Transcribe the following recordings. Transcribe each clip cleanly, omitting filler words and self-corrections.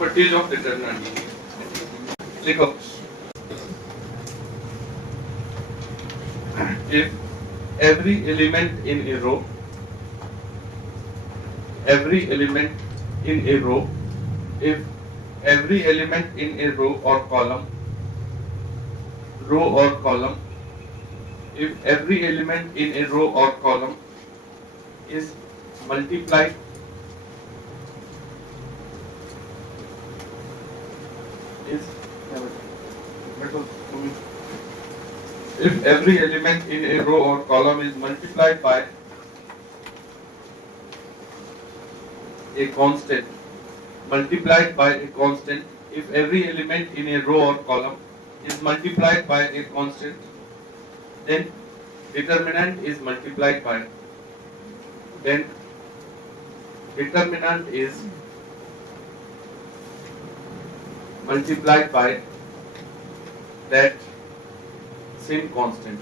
properties of determinant. देखो, if every element in a row if every element in a row or column, if every element in a row or column is multiplied if every element in a row or column is multiplied by a constant, if every element in a row or column is multiplied by a constant, then determinant is multiplied by that same constant.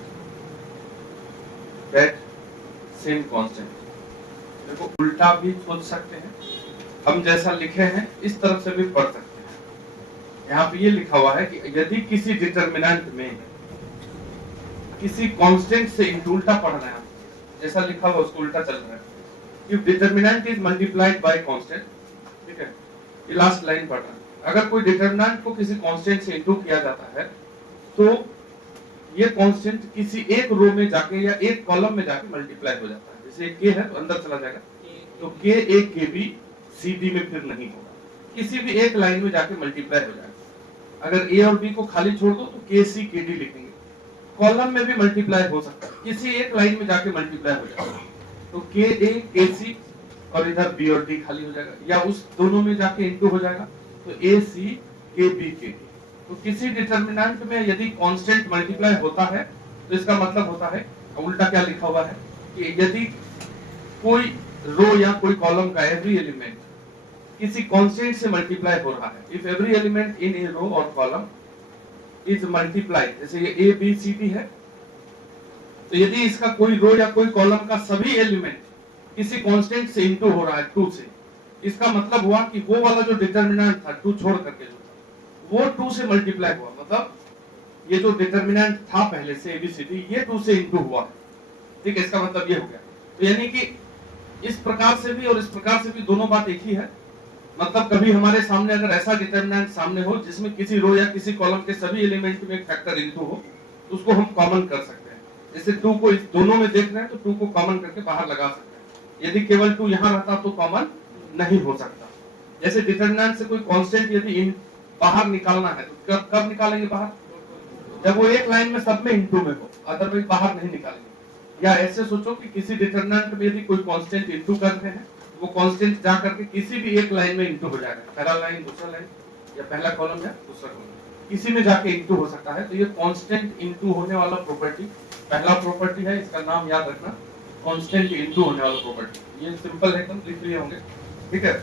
देखो, उल्टा भी सोच सकते हैं, हम जैसा लिखे हैं इस तरफ से भी पढ़ सकते हैं। यहाँ पे ये लिखा हुआ है कि यदि किसी डिटरमिनेंट में किसी कांस्टेंट से उल्टा पढ़ रहे हैं, जैसा लिखा हुआ उसको उल्टा चल रहा है, if determinant is multiplied by constant, ठीक है, ये लास्ट लाइन पढ़ रहा है। अगर कोई डिटरमिनेंट को किसी कांस्टेंट से इंटू किया जाता है तो ये कांस्टेंट किसी एक रो में जाके या एक कॉलम में जाके मल्टीप्लाई हो जाता है। जैसे k है तो अंदर चला जाएगा, तो k a k b c d में फिर नहीं होगा, किसी भी एक लाइन में जाके मल्टीप्लाई हो जाएगा। अगर a और b को खाली छोड़ दो तो k c k d लिखेंगे, कॉलम में भी मल्टीप्लाई हो सकता है, किसी एक लाइन में जाके मल्टीप्लाई हो जाएगा, तो k a k c और इधर b और d खाली हो जाएगा, या उस दोनों में जाके इंटू हो जाएगा, तो a c k b k d। तो किसी डिटरमिनेंट में यदि कांस्टेंट मल्टीप्लाई होता है तो इसका मतलब होता है, उल्टा क्या लिखा हुआ है कि यदि कोई रो या कोई कॉलम का एवरी एलिमेंट किसी कांस्टेंट से मल्टीप्लाई हो रहा है, इफ एवरी एलिमेंट इन ए रो और कॉलम इज मल्टीप्लाइड, जैसे ये ए बी सी डी है, तो यदि इसका कोई रो या कोई कॉलम का सभी एलिमेंट किसी कांस्टेंट से इंटू हो रहा है 2 से, इसका मतलब हुआ कि वो वाला जो डिटरमिनेंट था 2 छोड़ करके जो वो 2 से मल्टीप्लाई हुआ, मतलब ये जो डिटरमिनेंट था पहले से एबीसीडी ये 2 से इंटू हुआ है, ठीक है, इसका मतलब ये हो गया। तो यानी कि इस प्रकार से भी और इस प्रकार से भी दोनों बात एक ही है, मतलब कभी हमारे सामने अगर ऐसा डिटरमिनेंट सामने हो जिसमें किसी रो या किसी कॉलम के सभी एलिमेंट में एक फैक्टर इंटू हो, तो उसको हम कॉमन कर सकते हैं। जैसे 2 को इस दोनों में देख रहे हैं तो 2 को कॉमन करके बाहर लगा सकते हैं, यदि केवल 2 यहाँ रहता तो कॉमन नहीं हो सकता। जैसे डिटरमिनेंट से कोई कांस्टेंट यदि बाहर निकालना है तो कब निकालेंगे बाहर, जब वो एक लाइन में सब में इंटू में हो, अदरवाइज बाहर नहीं निकालेंगे। या ऐसे सोचो कि किसी डिटरमिनेंट में यदि कोई कांस्टेंट इंटू करते हैं, वो कांस्टेंट जा करके किसी भी एक लाइन में इंटू हो जाएगा, पहला लाइन दूसरा लाइन या पहला कॉलम या दूसरा कॉलम, किसी में जाके इंटू हो सकता है। तो ये कांस्टेंट इंटू होने वाला प्रॉपर्टी पहला प्रॉपर्टी है, इसका नाम याद रखना, कांस्टेंट इंटू होने वाला प्रॉपर्टी। ये सिंपल है, एकदम लिख लिए होंगे, ठीक है।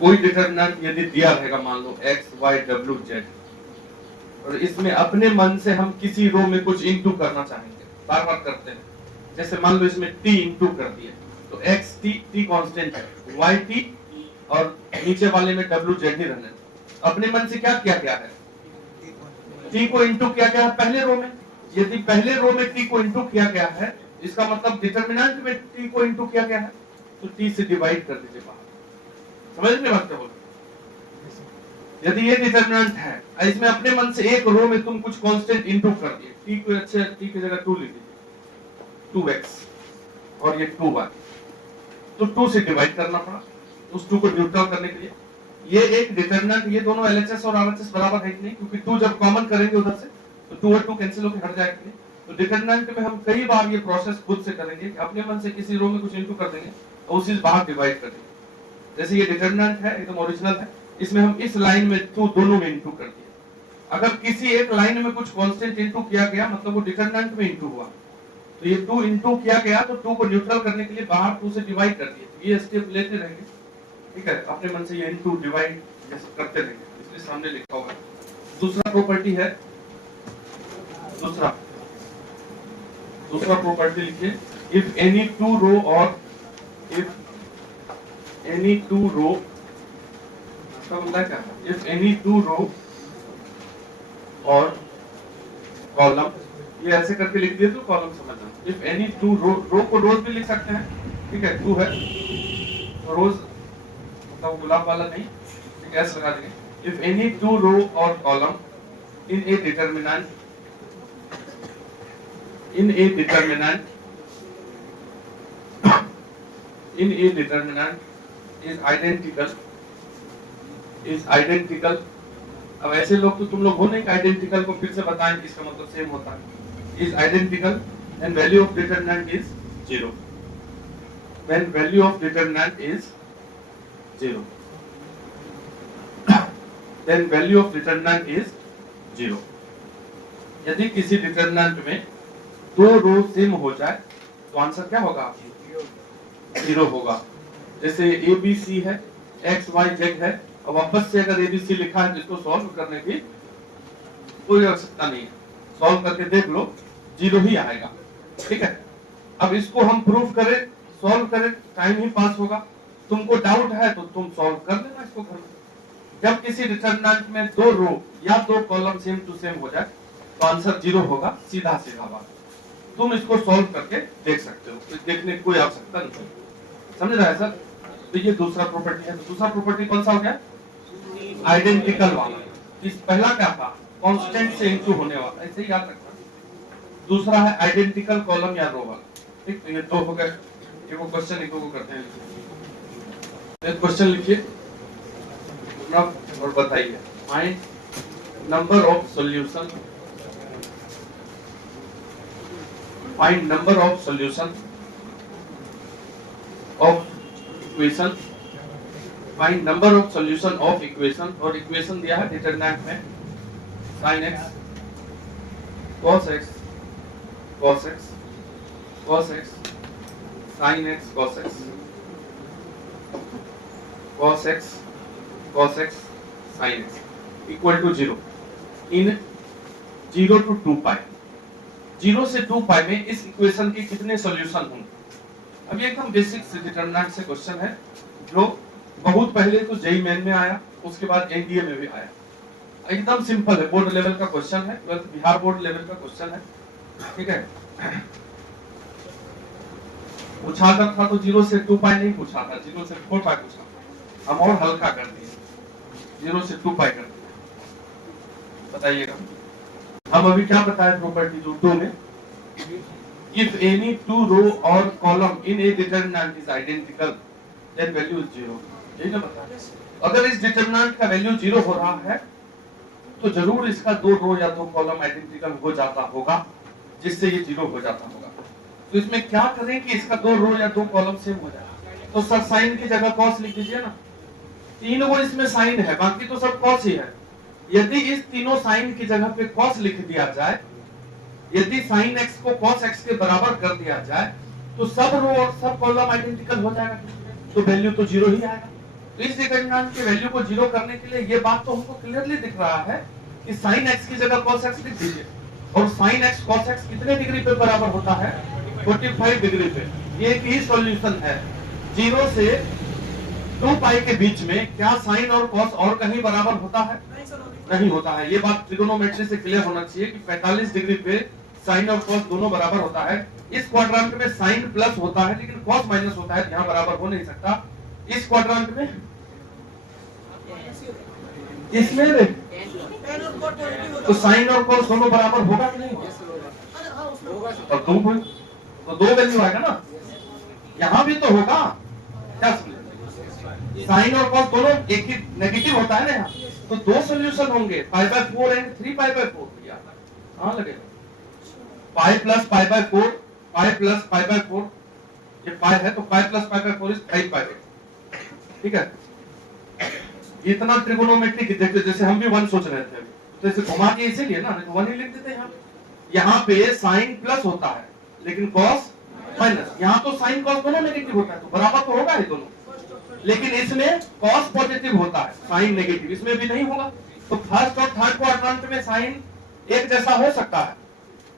कोई डिटरमिनेंट यदि दिया रहेगा, मान लो x y w z, और इसमें अपने मन से हम किसी रो में कुछ इंटू करना चाहेंगे, बार बार करते हैं, जैसे मान लो इसमें t इंटू कर दिया, तो x t कांस्टेंट है, y t और नीचे वाले में w z ही रहने। अपने मन से क्या किया गया है, t को इंटू किया गया है पहले रो में, यदि पहले रो में t को इंटू किया गया है, इसका मतलब डिटरमिनेंट में t को इंटू किया गया है, तो t से डिवाइड कर दीजिए बाहर। समझ में बात क्या बोल रहे? यदि ये डिटरमिनेंट है, इसमें अपने मन से एक रो में तुम कुछ कांस्टेंट इंटू कर दिए, t को अच्छे t की जगह 2 लिख दीजिए, 2x और ये 2y, तो 2 से डिवाइड करना पड़ा उस 2 को न्यूट्रल करने के लिए। ये एक डिटरमिनेंट, ये दोनों LHS और RHS बराबर है कि नहीं, क्योंकि 2 जब कॉमन करेंगे उधर से तो 2 और 2 कैंसिल होकर हट जाएंगे। तो डिटरमिनेंट में हम कई बार ये प्रोसेस खुद से करेंगे कि अपने मन से किसी रो में कुछ इंटू कर देंगे और उसी से बाहर डिवाइड कर देंगे। जैसे ये डिटरमिनेंट है, एकदम ओरिजिनल है, इसमें हम इस लाइन में 2 दोनों में इंटू कर दिया। अगर किसी एक लाइन में कुछ कांस्टेंट इंटू किया गया, मतलब वो डिटरमिनेंट में इंटू हुआ, तो ये 2 इंटू किया गया तो 2 को न्यूट्रल करने के लिए बाहर 2 से डिवाइड कर दिए। ये स्टेप लेते रहेंगे, ठीक है, अपने मन से ये इंटू डिवाइड जैसे करते रहेंगे, इसलिए सामने लिखा होगा। दूसरा प्रॉपर्टी है, दूसरा प्रॉपर्टी लिखिए, इफ एनी 2 रो और इफ any two row, इसका मतलब क्या है? If any two row और कॉलम, ये ऐसे करके लिख दिए तो कॉलम समझना। If any two रो को रोज भी लिख सकते हैं, ठीक है, टू है तो रोज मतलब गुलाब वाला नहीं, ठीक है, ऐसे लगा देंगे। If any two row और column in a determinant is identical, अब ऐसे लोग तो तुम लोग हो नहीं कि आइडेंटिकल को फिर से बताएं इसका मतलब सेम होता है। Is identical and value of determinant is 0, when value of determinant is 0, then value of determinant is 0। यदि किसी डिटरमिनेंट में दो रो सेम हो जाए तो आंसर क्या होगा? 0 होगा। जैसे ABC है, XYZ है, अब वापस से अगर ABC लिखा है तो इसको सॉल्व करने की कोई आवश्यकता नहीं है, सॉल्व करके देख लो 0 ही आएगा, ठीक है। अब इसको हम प्रूफ करें, सॉल्व करें, टाइम ही पास होगा। तुमको डाउट है तो तुम सॉल्व कर लेना इसको घर में। जब किसी डिटरमिनेंट में दो रो या दो कॉलम सेम टू सेम हो जाए तो आंसर 0 होगा, सीधा सीधा बात। तुम इसको सॉल्व करके देख सकते हो, देखने की कोई आवश्यकता नहीं, समझ रहा है सर? तो ये दूसरा प्रॉपर्टी है। तो दूसरा प्रॉपर्टी कौन सा हो गया? आइडेंटिकल वाला। इस पहला क्या था? कांस्टेंट से इनटू होने वाला, ऐसे ही याद रखना। दूसरा है आइडेंटिकल कॉलम या रो वाला, ठीक। तो ये दो हो गए। एक क्वेश्चन एक को करते हैं। एक क्वेश्चन लिखिए और बताइए। Find number of solution, find number of solution of equation, find number of solution of equation. और इक्वेशन दिया है डिटरमिनेंट में sin x cos x cos x cos x sin x cos x cos x cos x sin x equal to 0 in 0 to 2 pi. 0 से 2 पाई में इस equation के कितने solution होंगे? अब ये एकदम बेसिक डिटरमिनेंट से क्वेश्चन है जो बहुत पहले तो जेईई मेन में आया, उसके बाद एनडीए में भी आया। एकदम सिंपल है, बोर्ड लेवल का क्वेश्चन है, बिहार बोर्ड लेवल का क्वेश्चन है, ठीक है। पूछा था तो 0 से 2 पाई नहीं पूछा था, 0 से 4 पाई पूछा था। हम और हल्का कर दिए, 0 से 2 पाई कर दिया। बताइएगा हम अभी क्या बताए प्रॉपर्टी जो 2 में? If any two row or column in a determinant is identical, then value is 0। यही ना बता। अगर इस डिटरमिनेंट का वैल्यू 0 हो रहा है तो जरूर इसका दो रो या दो कॉलम आइडेंटिकल हो जाता होगा, जिससे ये 0 हो जाता होगा। तो इसमें क्या करें कि इसका दो रो या दो कॉलम सेम हो जाए? तो सर साइन की जगह कॉस लिख दीजिए ना। तीन वो इसमें साइन है, बाकी तो सब कॉस ही है। यदि इस तीनों साइन की जगह पे कॉस लिख दिया जाए, यदि साइन एक्स को कॉस एक्स के बराबर कर दिया जाए तो सब रो और सब कॉलम आइडेंटिकल हो जाएगा, तो वैल्यू तो 0 ही आएगा। तो इस डिटरमिनेंट के वैल्यू को 0 करने के लिए ये बात तो हमको क्लियरली दिख रहा है कि साइन एक्स की जगह कॉस एक्स लिख दीजिए। और साइन एक्स कॉस एक्स कितने डिग्री पे बराबर होता है? 45 डिग्री पे। ये एक ही सॉल्यूशन है। 0 से 2 पाई के बीच में क्या साइन और कॉस और कहीं बराबर होता है? नहीं होता है। ये बात ट्रिगोनोमेट्री से क्लियर होना चाहिए कि 45 डिग्री पे साइन और कॉस दोनों बराबर होता है। इस क्वाड्रेंट में साइन प्लस होता है लेकिन कॉस माइनस होता है, यहाँ बराबर हो नहीं सकता। इस क्वाड्रेंट में इसमें तो साइन और कॉस दोनों बराबर होगा कि नहीं होगा? और तो दो वैल्यू आएगा ना, यहाँ भी तो होगा। क्या साइन और कॉस दोनों एक ही नेगेटिव होता है ना यहाँ, तो दो सोल्यूशन होंगे, π/4 एंड 3π/4। कहाँ लगेगा? Pi plus π/4, pi plus π/4। ये पाई है तो पाई प्लस π/4 इज 5π। ठीक है, इतना ट्रिगोनोमेट्रिक देखते, जैसे हम भी 1 सोच रहे थे, तो इसे घुमा के इसे लिए ना, तो 1 ही लिख देते यहाँ। यहाँ पे साइन प्लस होता है लेकिन कॉस माइनस। यहाँ तो साइन कॉस दोनों नेगेटिव होता है, तो बराबर तो होगा ही दोनों। लेकिन इसमें कॉस पॉजिटिव होता है, साइन नेगेटिव, इसमें भी नहीं होगा। तो फर्स्ट और थर्ड क्वाड्रेंट में साइन एक जैसा हो सकता है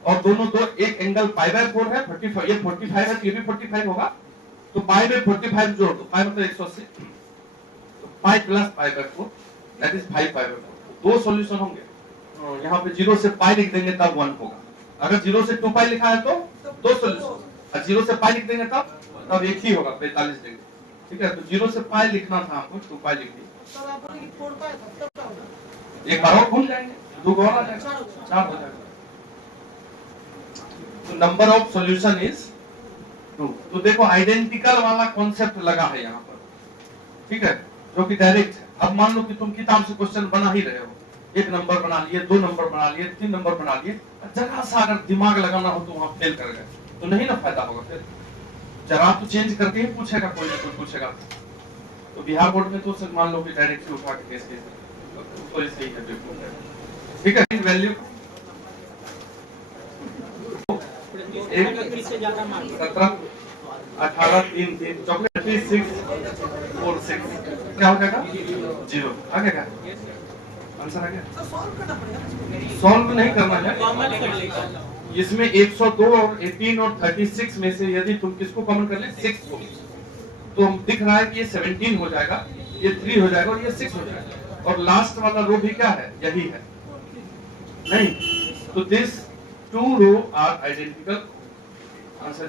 और दोनों दो एक एंगल π/4 है, 45, ये 45 है तो ये भी 45 होगा। तो पाई में 45 जोड़ दो, पाई मतलब 180, तो pi plus pi by 4 that is 5 pi by 4। दो सॉल्यूशन होंगे, यहाँ पे 0 से पाई लिख देंगे तब 1 होगा। अगर 0 से 2 पाई लिखा है तो दो सॉल्यूशन, और 0 से पाई लिख देंगे तब एक ही होगा 45 डिग्री। ठीक है, तो 0 से पाई लिखना था हमको, 2 पाई लिख दिए। एक बार और घूम जाएंगे, 2 और आ जाएगा, 4 हो जाएगा। तो नंबर ऑफ सॉल्यूशन इज 2। तो देखो आइडेंटिकल वाला कॉन्सेप्ट लगा है यहाँ पर, ठीक है, जो कि डायरेक्ट है। अब मान लो कि तुम किताब से क्वेश्चन बना ही रहे हो, 1 नंबर बना लिए, 2 नंबर बना लिए, 3 नंबर बना लिए, जरा सा अगर दिमाग लगाना हो तो वहां फेल कर गए तो नहीं ना फायदा होगा। फिर जरा तो चेंज करके ही पूछेगा, कोई ना कोई पूछेगा। तो बिहार बोर्ड में तो सिर्फ मान लो कि डायरेक्ट ही उठा के केस तो सही है पेपर, ठीक है। वैल्यू 17 18 3 3 चॉकलेट 36 4 6 क्या हो जाएगा 0। आगे क्या आंसर आ गया? सॉल्व नहीं करना है इसमें 102 और 18 और 36 में से यदि तुम किसको कॉमन कर ले 6 को, तो दिख रहा है कि ये 17 हो जाएगा, ये 3 हो जाएगा और ये 6 हो जाएगा, और लास्ट वाला रो भी क्या है, यही है नहीं। तो this 2 row are identical answer.